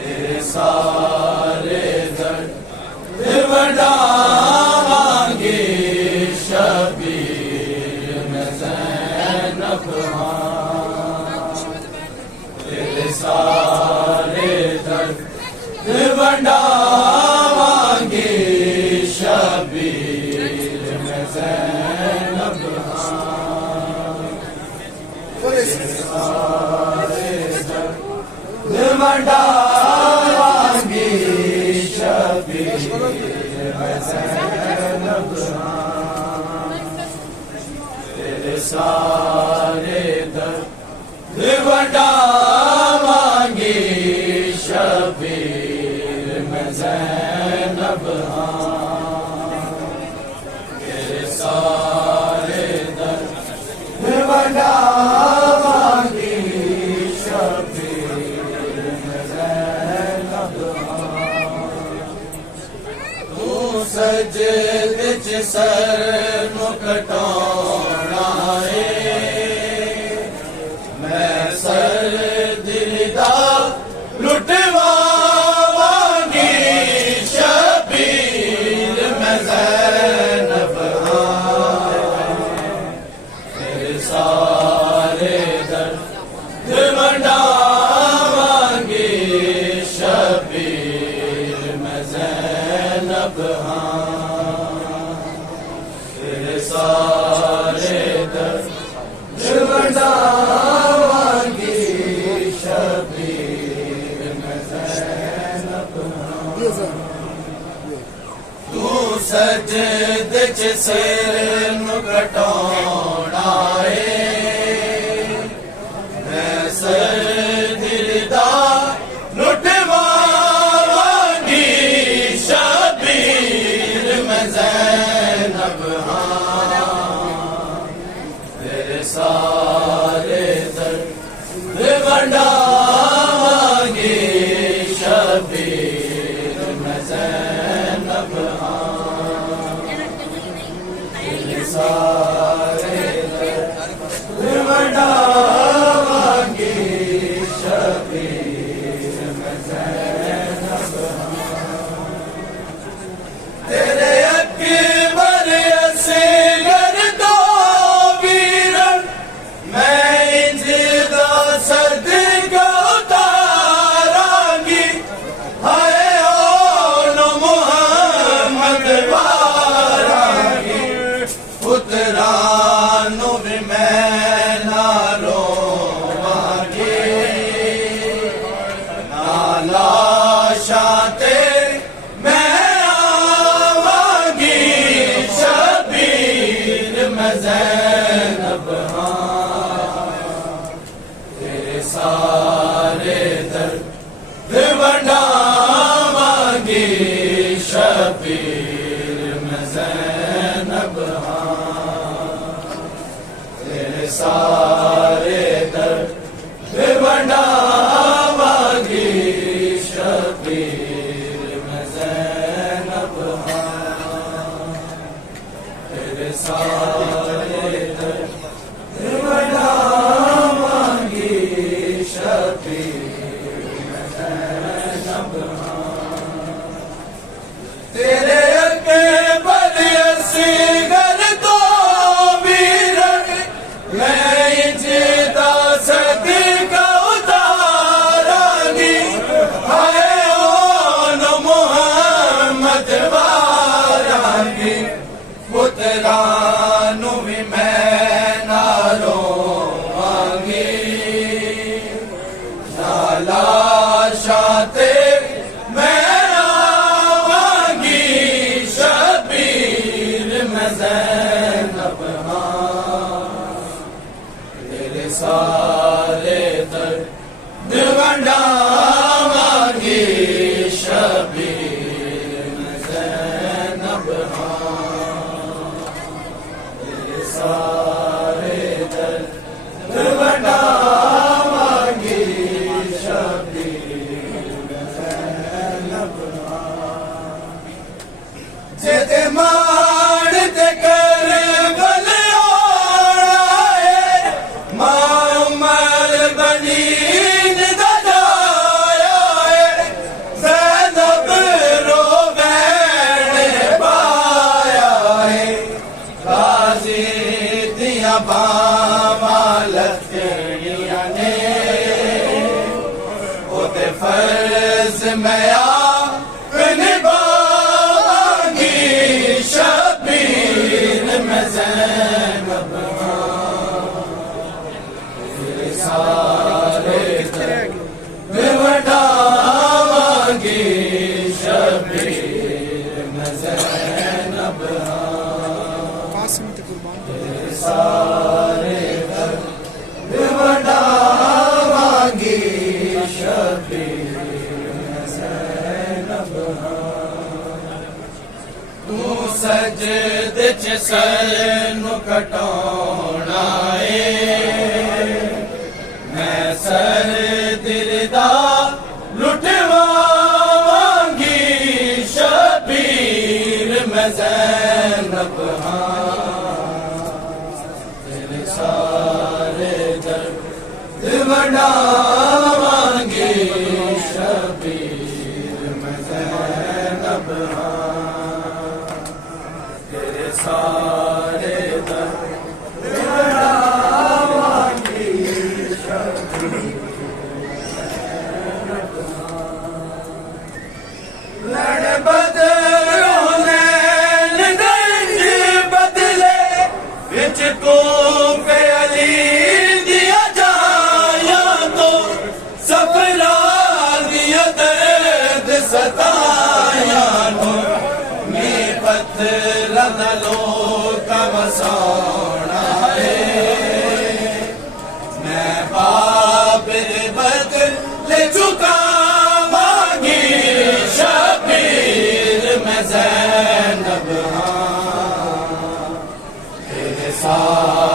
तेरे सारे दर्द वंडावांगे शबीर में ज़ैनब तेरे सारे दर्द वंडावांगे शबीर में ज़ैनब वंडावांगे शबीर में ज़ैनब तेरे सारे दर्द वंडावांगे शबीर में ज़ैनब तेरे सारे दर्द वंडावांगे शबीर में ज़ैनब तू सजदे च सर नूं कटाउणा है मैं सर दिल दा लुटवावांगी शबीर में ज़ैनब तेरे सारे दर्द वंडावांगे शबीर में ज़ैनब तेरे सारे दर्द वंडावांगे शबीर में ज़ैनब तू सजदे च सिर नूं कटाउणा है मैं सर दिल दा लुटवावांगी शबीर में ज़ैनब तेरे सारे दर्द वंडावांगे शबीर में ज़ैनब तेरे सारे दर्द वंडावांगे शबीर में ज़ैनब तेरे अकबर असगर दो वीरन मैं इंजदा सदका उतारांगी हाय ओ नो मुहम्मद वारांगी पुत्रानु भी मैं ना रोवांगी ना लाशां ते मैं आवांगी शबीर में ज़ैनब तेरे सारे दर्द वंडावांगे शबीर में ज़ैनब तेरे सारे दर्द वंडावांगे शबीर में ज़ैनब तेरे सारे दर्द वंडावांगे शबीर में ज़ैनब तेरे अकबर असगर दो वीरन मैं इंजदा सदका उतारांगी हाय ओ नो मुहम्मद वारांगी पुत्रानु भी मैं ना रोवांगी ना लाशां ते मैं आवांगी शबीर में ज़ैनब तेरे सारे दर्द वंडावांगे शबीर में ज़ैनब तेरे सारे दर्द वंडावांगे शबीर में ज़ैनब जेदे मान ते कर बल आए मां उमर बनी तेरिया ने ओते फर्ज मैं आप निभाऊंगी शबीर मैं ज़ैनब तेरे सारे वडावांगी शबीर मैं ज़ैनब तेरे सारे वडावांगी शबीर मैं ज़ैनब तू सजदे च सर नू कटाउणा ए मैं सर दिल दा लुटवांगी शबीर मैं ज़ैनब तेरे सारे दर्द वडावांगी शबीर मैं ज़ैनब तेरे सारे दर्द वडावांगी शबीर लड़ बदलों नैन गंज बदले विच को पे अली दिया जाया तो सफरा दिया दर्द सताया तो मैं पत्थर नलो का बसौना है मैं बाबिल बदले चुका मैं ज़ैनब तेरे साथ